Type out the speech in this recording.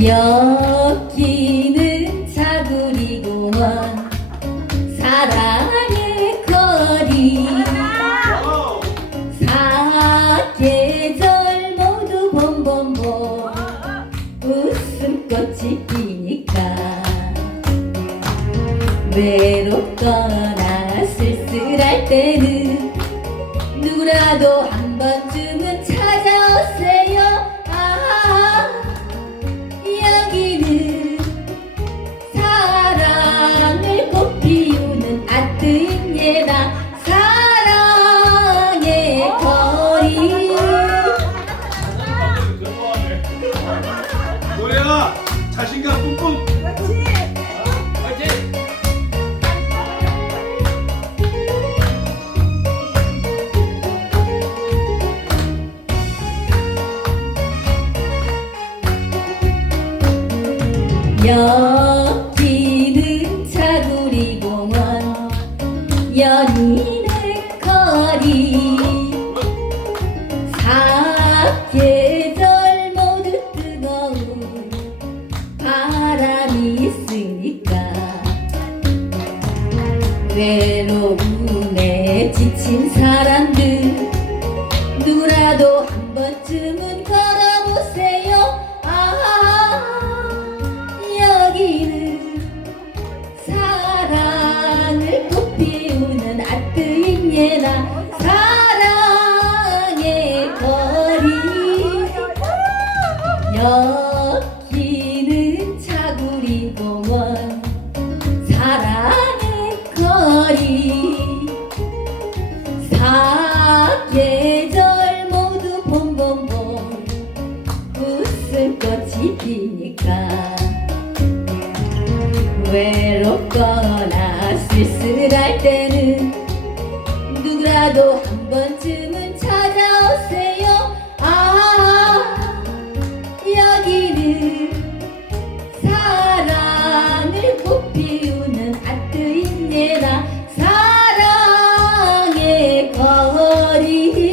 여기는 자구리 공원. 사랑의 거리. 사계절 모두 봄봄봄 웃음꽃이 피니까. 외롭거나 쓸쓸할 때는 누구라도 한 번쯤 자신감 뿜뿜 그렇지. 여기는 자구리 공원 연 외로움에 지친 사람 거리 사계절 모두 봄봄봄 웃음꽃이 피니까 외롭거나 쓸쓸할 때 हरी